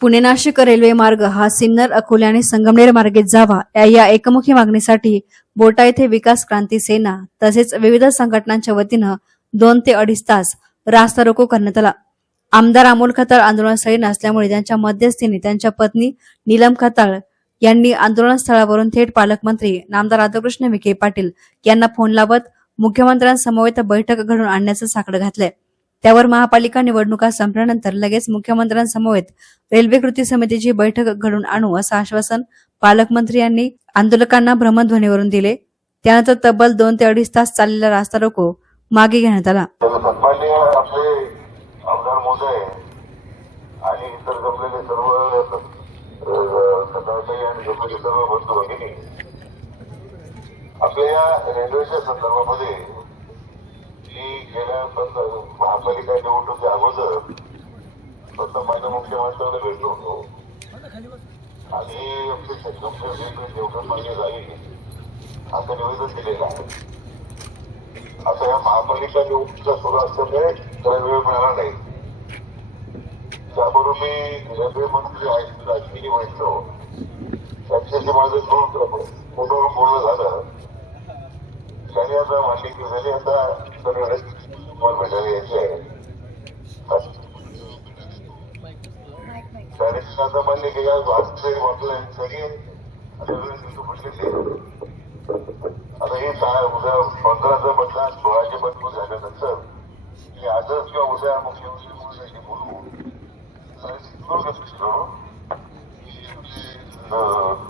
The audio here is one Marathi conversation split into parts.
पुणे नाशिक रेल्वे मार्ग हा सिन्नर अकोले आणि संगमनेर मार्गे जावा. या- या एकमुखी मागणीसाठी बोटा येथे विकास क्रांती सेना तसेच विविध संघटनांच्या वतीनं दोन ते अडीच तास रास्ता रोको करण्यात आला. आमदार अमोल खताळ आंदोलनस्थळी नसल्यामुळे त्यांच्या मध्यस्थीने त्यांच्या पत्नी नीलम खताळ यांनी आंदोलनस्थळावरून थेट पालकमंत्री नामदार राधाकृष्ण विखे पाटील यांना फोन लावत मुख्यमंत्र्यांसमवेत बैठक घडून आणण्याचं साकडं घातलंय. त्यावर महापालिका निवडणुका संपल्यानंतर लगेच मुख्यमंत्र्यांसमवेत रेल्वे कृती समितीची बैठक घडून आणू असं आश्वासन पालकमंत्री यांनी आंदोलकांना भ्रमणध्वनीवरून दिले. त्यानंतर तब्बल दोन ते अडीच तास चाललेला रास्ता रोको मागे घेण्यात आला. आपल्या या रेल्वेच्या संदर्भामध्ये गेल्या पण महापालिका निवडणुकी अगोदर सन्मान्य मुख्यमंत्र्यांना भेटलो होतो. आणि आमची संगमनेर रेल्वे जाईल असं निवेदन दिलेलं आहे. आता या महापालिका निवडणुकीचा सुरू असल्यामुळे त्याला वेळ मिळाला नाही. त्याबरोबर मी रेल्वे मंत्री आहेत राजकीय वैष्णव त्यांच्याशी माझं दोन फोटोवर बोलणं झालं. त्यांनी आता मान्य झाली आता सगळे तुम्हाला भेटायला आहे आता मान्य आज वाटलं सगळे आता हे उद्या पंधराचं बदला सोळाचे मतदान झाल्यानंतर मी आजच किंवा उद्या मुख्यमंत्री महोदयांशी बोलू करू?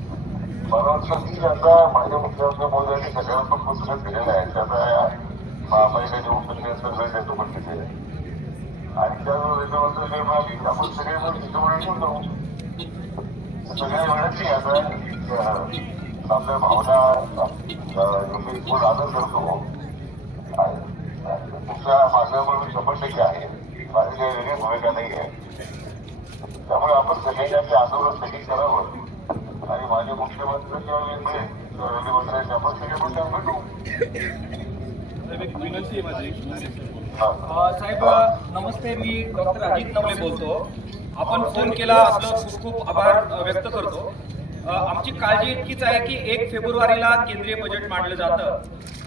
मला की आता माझ्या मुख्यमंत्री मोदयांनी सकारात्मक पुस्तकात दिलेलं आहे त्याचा या महापालिका निवडणुकीनंतर वेळ देतो पण आहे आणि त्या काही मागे आपण सगळे जण हिशोबाने घेऊन जाऊ. सगळ्या वेळाची आता आपल्या भावना मी खूप आदर करतो. तुमच्या मागण्यावर मी शंभर टक्के आहे. माझी काही वेगळी भूमिका नाही आहे त्यामुळे आपण सगळ्यांनी आपले आंदोलन स्थगित करावं. आणि मुख्यमंत्री आपण भेटू. साहेब, विनंती माझी साहेब नमस्ते मी डॉक्टर अजित नवले बोलतो. आपण फोन केला आपलं खूप खूप आभार व्यक्त करतो. आमची काळजी इतकीच आहे की एक फेब्रुवारीला केंद्रीय बजेट मांडलं जातं.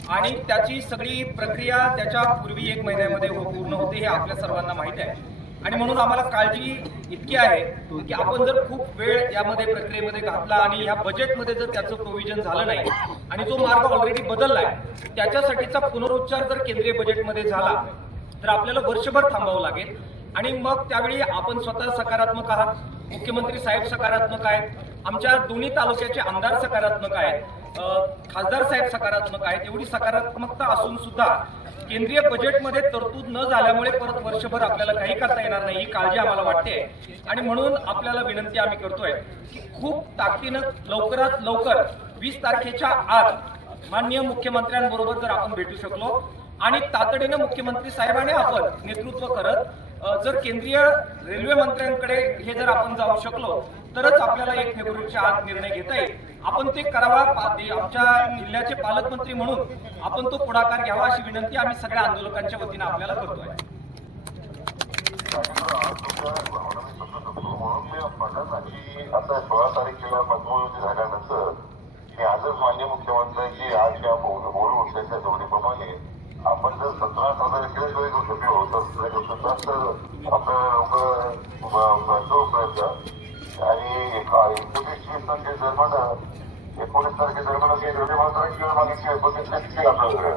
आणि त्याची सगळी प्रक्रिया त्याच्या पूर्वी एक महिन्यामध्ये हो- पूर्ण होते हे आपल्या सर्वांना माहीत आहे. आणि म्हणून आम्हाला काळजी इतकी आहे की आपण जर खूप वेळ यामध्ये प्रक्रियेमध्ये घातला आणि या बजेटमध्ये जर त्याचं प्रोव्हिजन झालं नाही आणि जो मार्ग ऑलरेडी बदललाय त्याच्यासाठीचा पुनरुच्चार जर केंद्रीय बजेटमध्ये झाला तर आपल्याला वर्षभर थांबावं लागेल. आणि मग त्यावेळी आपण स्वतः सकारात्मक आहात. मुख्यमंत्री साहेब सकारात्मक आहेत. आमच्या दोन्ही तालुक्याचे आमदार सकारात्मक आहेत. खासदार साहेब सकारात्मक आहेत. एवढी सकारात्मकता असून सुद्धा केंद्रीय बजेटमध्ये तरतूद न झाल्यामुळे परत वर्षभर आपल्याला काही करता येणार नाही ही काळजी आम्हाला वाटते. आणि म्हणून आपल्याला विनंती आम्ही करतोय की खूप ताकदीनं लवकरात लवकर वीस तारखेच्या आत माननीय मुख्यमंत्र्यांबरोबर जर आपण भेटू शकलो आणि तातडीनं मुख्यमंत्री साहेबांनी आपण नेतृत्व करत जर केंद्रीय रेल्वे मंत्र्यांकडे हे जर आपण जाऊ शकलो तरच आपल्याला एक फेब्रुवारीच्या आत निर्णय घेता येईल. आपण ते करावा आमच्या जिल्ह्याचे पालकमंत्री म्हणून आपण तो पुढाकार घ्यावा अशी विनंती आम्ही सगळ्या आंदोलकांच्या वतीनं आपल्याला करतोय म्हणून मी म्हणत आणि आता सोळा तारखेला मतमोजणी झाल्यानंतर मी आजच मान्य मुख्यमंत्र्यांची आज किंवा बोल- बोलून त्यांच्या धोरणीप्रमाणे आपण जर सतरा हजार केल्याशिवाय करू शकलो तर सतराच तर आपलं करू प्रयत्न आणि एकोणीस तारखे दरम्यान एकोणीस तारखे दरम्यान काही रेल्वे किंवा वेळ मागितली पण आपल्याकडे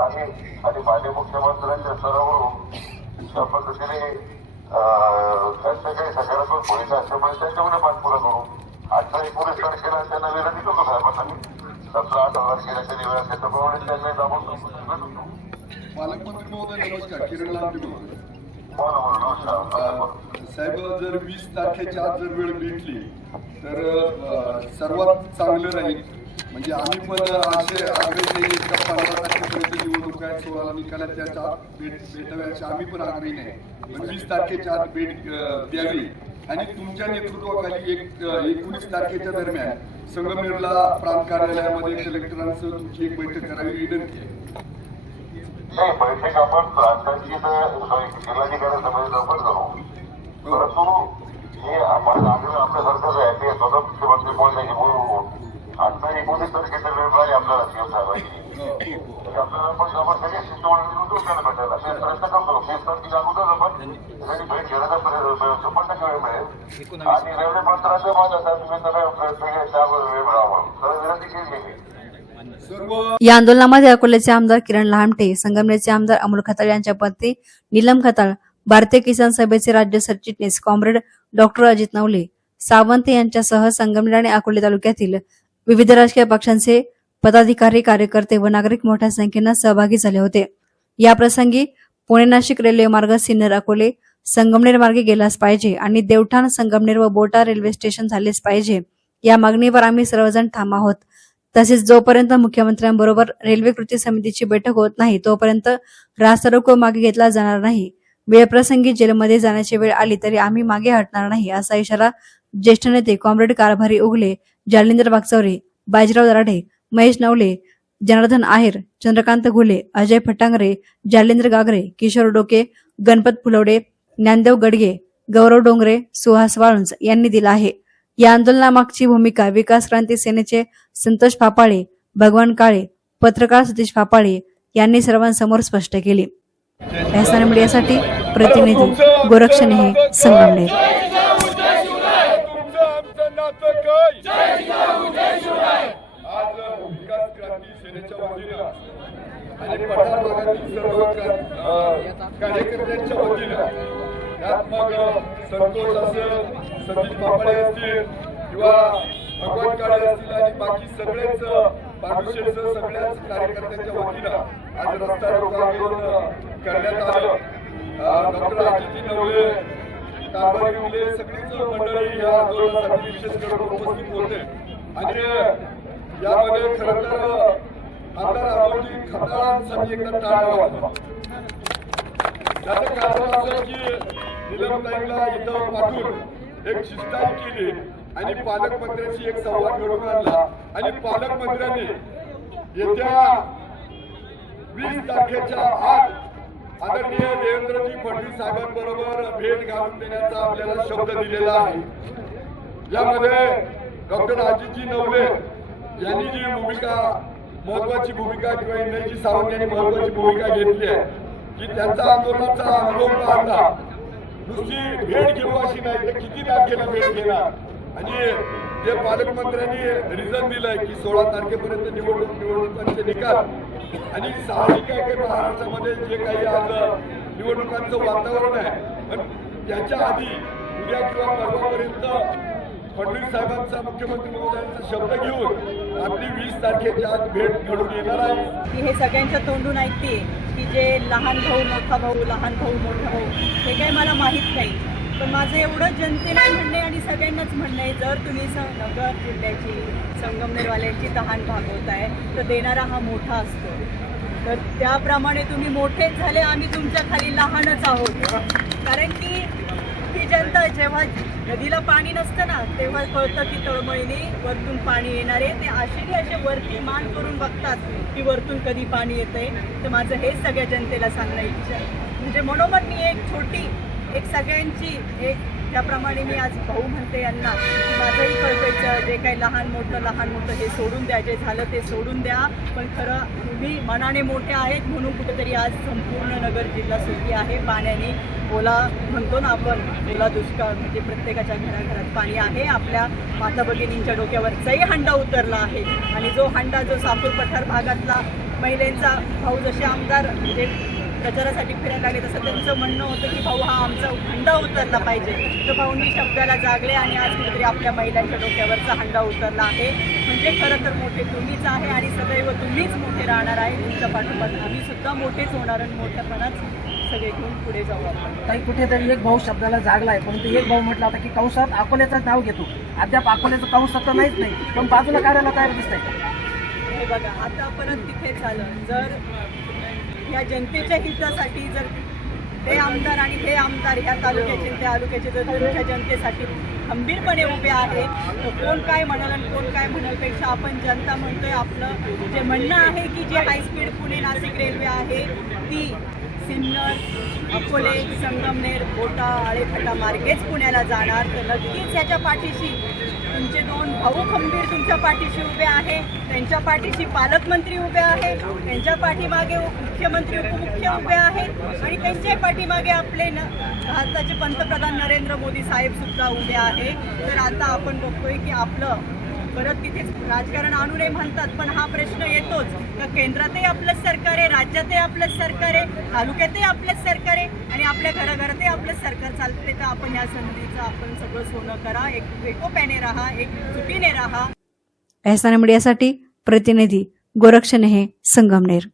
आणि आणि मान्य मुख्यमंत्र्यांच्या स्तरावरून त्या पद्धतीने अं, त्यांच्या काही सकारात्मक भूमिका असल्यामुळे त्यांच्याकडे पाठपुरा करू अठरा एकोणीस तारखेला त्यांना विनंती होतो साहेबांना सतरा आठ हजार केल्याच्या निवेदन त्याच्याप्रमाणे त्यांना दाबून पालकमंत्री महोदय नमस्कार. किरण साहेब जर वीस तारखेच्या आत जर वेळ भेटली तर सर्वात चांगलं राहील. म्हणजे आम्ही पण असे आग्रही नाही का पंधरा तारखेपर्यंत निवडणूक आहे सोळाला निकाल त्याच्या आत भेट भेटाव्याचे आम्ही पण आग्रही नाही. पण वीस तारखेच्या आत भेट द्यावी. आणि तुमच्या नेतृत्वाखाली एक एकोणीस तारखेच्या दरम्यान संगमेरला प्रांत कार्यालयामध्ये कलेक्टरांचं तुमची एक बैठक करावी विनंती आहे. नाही बैठक आपण प्रांताची तर सॉरी जिल्हाधिकारी समिती करू परंतु हे आपण आग्रह आपल्यासारखंच आहे ते स्वतः मुख्यमंत्री बोलण्याची बोलून आता एकोणीस तारखेच्या वेळ मिळाली आपल्याला सीएम साहेबांची आपल्याला पण जवळ सगळे शिष्टमंडळी उद्योगाला भेटायला ते प्रयत्न करतो वीस तारखेच्या अगोदर आपण भेट घेण्याचा प्रयत्न शंभर टक्के वेळ मिळेल आणि रेल्वे मंत्रालय माझ्या तुम्ही तुम्ही सगळे प्रयत्न घ्या त्यावर वेळ मिळावा तर विनंती केली गेली सर्व या आंदोलनामध्ये अकोल्याचे आमदार किरण लहामटे संगमनेरचे आमदार अमोल खताळ यांच्या पत्नी नीलम खताळ भारतीय किसान सभेचे राज्य सरचिटणीस कॉम्रेड डॉक्टर अजित नवले सावंत यांच्यासह संगमनेर आणि अकोले तालुक्यातील विविध राजकीय पक्षांचे पदाधिकारी कार्यकर्ते व नागरिक मोठ्या संख्येनं सहभागी झाले होते. याप्रसंगी पुणे नाशिक रेल्वे मार्ग सिन्नर अकोले संगमनेर मार्गे गेलाच पाहिजे आणि देवठाण संगमनेर व बोटा रेल्वे स्टेशन झालेच पाहिजे. या मागणीवर आम्ही सर्वजण ठाम आहोत. तसेच जोपर्यंत मुख्यमंत्र्यांबरोबर रेल्वे कृती समितीची बैठक होत नाही तोपर्यंत रास्ता रोको मागे घेतला जाणार नाही. वेळप्रसंगी जेलमध्ये जाण्याची वेळ आली तरी आम्ही मागे हटणार नाही असा इशारा ज्येष्ठ नेते कॉम्रेड कारभारी उगले जालिंदर बागचौरे बाजीराव दराडे महेश नवले जनार्दन आहेर चंद्रकांत घुले अजय फटांगरे जालिंद्र गागरे किशोर डोके गणपत फुलवडे ज्ञानदेव गडगे गौरव डोंगरे सुहास वाळुंज यांनी दिला आहे. या आंदोलनामागची भूमिका विकास क्रांती सेनेचे संतोष फापाळे भगवान काळे पत्रकार सतीश फापाळे यांनी सर्वांसमोर स्पष्ट केली. एहसान मीडियासाठी प्रतिनिधी गोरक्षणे संगमनेर कार्यकर्त्यांच्या वतीनं त्यात मग संतोष असेल सचिन पापळे असतील किंवा भगवान काळे असतील आणि बाकी सगळेच पांडुशेचं सगळ्याच कार्यकर्त्यांच्या वतीनं आज रस्ता रोको आंदोलन करण्यात आलं. डॉक्टर अजितजी नवले कारभारी उले सगळीच मंडळी या आंदोलनासाठी विशेष करून उपस्थित होते. आणि यामध्ये खरं तर आता रामोजी खताळांसाठी एकदा टाळावा त्याचं कारण असं की निलमताईला इथं पाठवून एक शिष्टाई केली आणि पालकमंत्र्यांशी एक संवाद घडवून आणला. आणि पालकमंत्र्यांनी येत्या वीस तारखेच्या आत आदरणीय देवेंद्रजी फडणवीस साहेबांबरोबर भेट घालून देण्याचा आपल्याला शब्द दिलेला आहे. यामध्ये डॉक्टर अजितजी नवले यांनी जी भूमिका महत्वाची भूमिका किंवा इंद्रजी सावंत यांनी महत्वाची भूमिका घेतली आहे की त्यांचा आंदोलनाचा अनुभव पाहता तुझी भेट घेऊ अशी नाही तर किती तारखेला भेट घेणार? आणि जे पालकमंत्र्यांनी रिझन दिलंय की सोळा तारखेपर्यंत निवडणूक निवडणुकांचे निकाल. आणि साहजिक आहे महाराष्ट्रामध्ये जे काही आज निवडणुकांचं वातावरण आहे पण त्याच्या आधी उद्या किंवा परवापर्यंत फडणवीस साहेबांचा मुख्यमंत्री महोदयांचा शब्द घेऊन आपली वीस तारखेच्या आत भेट घडून येणार आहे. हे सगळ्यांच्या तोंडून ऐकते की जे लहान भाऊ मोठा भाऊ लहान भाऊ मोठा भाऊ हे काही मला माहीत नाही. पण माझं एवढं जनतेला म्हणणं आहे आणि सगळ्यांनाच म्हणणं आहे जर तुम्ही स नगर जिल्ह्याची संगमनेरवाल्यांची तहान भागवत आहे तर देणारा हा मोठा असतो. तर त्याप्रमाणे तुम्ही मोठेच झाले आम्ही तुमच्या खाली लहानच आहोत. कारण की ही जनता जेव्हा नदीला पाणी नसतं ना तेव्हा कळतं की तळमळीने वरतून पाणी येणार आहे. ते असे असे वरती मान करून बघतात की वरतून कधी पाणी येतंय. तर माझं हेच सगळ्या जनतेला सांगणं इच्छा आहे. म्हणजे म्हणून मी एक छोटी एक सगळ्यांची एक त्याप्रमाणे मी आज भाऊ म्हणते यांना माझंही कळकळीचं जे काही लहान मोठं लहान मोठं हे सोडून द्या जे झालं ते सोडून द्या. पण खरं तुम्ही मनाने मोठे आहेत म्हणून कुठेतरी आज संपूर्ण नगर जिल्हा सुखी आहे. पाण्याने ओला म्हणतो ना आपण ओला दुष्काळ म्हणजे प्रत्येकाच्या घराघरात पाणी आहे. आपल्या माता भगिनींच्या डोक्यावरचाही हंडा उतरला आहे. आणि जो हंडा जो सापूर पठार भागातला महिलांचा भाऊ जसे आमदार म्हणजे प्रचारासाठी फिरायला लागले तसं त्यांचं म्हणणं होतं की भाऊ हा आमचा हंडा उतरला पाहिजे. तर भाऊंनी शब्दाला जागले आणि आज कुठेतरी आपल्या महिलांच्या डोक्यावरचा हंडा उतरला आहे. म्हणजे खरं तर मोठे तुम्हीच आहे आणि सदैव तुम्हीच मोठे राहणार आहे. तुमच्या पाठोपाठ आम्ही सुद्धा मोठेच होणार आणि मोठ्यापणाच सगळे घेऊन पुढे जाऊ आपण. काही कुठेतरी एक भाऊ शब्दाला जागलाय परंतु एक भाऊ म्हटला होता की कंसात अकोल्याचं नाव घेतो. अद्याप अकोल्याचं कंस तर नाहीच नाही पण बाजूला काढायला तयार दिसतंय. हे बघा आता परत तिथेच आलं जर या जनतेच्या हितासाठी जर ते आमदार आणि हे आमदार ह्या तालुक्याचे त्या तालुक्याचे जर तुमच्या जनतेसाठी खंबीरपणे उभे आहेत तर कोण काय म्हणाल आणि कोण काय म्हणालपेक्षा आपण जनता म्हणतोय आपलं जे म्हणणं आहे की जे हायस्पीड पुणे नाशिक रेल्वे आहे ती सिन्नर अकोले संगमनेर बोटा आळेफाटा मार्गेच पुण्याला जाणार. तर नक्कीच याच्या पाठीशी तुमचे दोन भाऊ खंबीर तुमच्या पाठीशी उभे आहे. त्यांच्या पाठीशी पालकमंत्री उभे आहे. त्यांच्या पाठीमागे मुख्यमंत्री उपमुख्य उभे आहेत. आणि त्यांच्या पाठीमागे आपले न भारताचे पंतप्रधान नरेंद्र मोदी साहेब सुद्धा उभे आहे. तर आता आपण बघतोय की आपलं परत तिथे राजकारण आणू नये म्हणतात पण हा प्रश्न येतोच. का केंद्रातही आपलंच सरकार आहे राज्यातही आपलंच सरकार आहे तालुक्यातही आपलंच सरकार आहे आणि आपल्या घराघरातही आपलंच सरकार चालते तर आपण या संधीचं आपण सगळं सोनं करा एक एकोप्याने राहा एक चुकीने राहा. एहसान मीडियासाठी प्रतिनिधी गोरक्षनेहे संगमनेर.